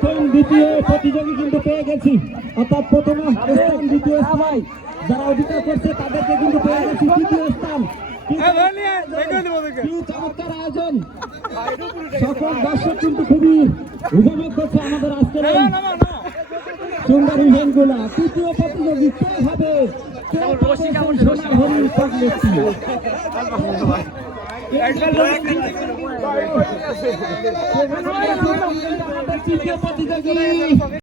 প্রথম দ্বিতীয় প্রতিযোগী কিন্তু পেয়ে গেছি, অর্থাৎ প্রথম স্থান দ্বিতীয় স্থান যারা অধিকার করছে তাদেরকে কিন্তু পেয়ে গেছি তৃতীয় স্থান। চমৎকার আয়োজন, সকল দর্শক কিন্তু খুবই উপভোগ করছে আমাদের আজকের সুন্দর ইভেন্ট গুলা। তৃতীয় প্রতিযোগী কে হবে? সোনার হরিণ চকলেটটি তৃতীয় প্রতিযোগী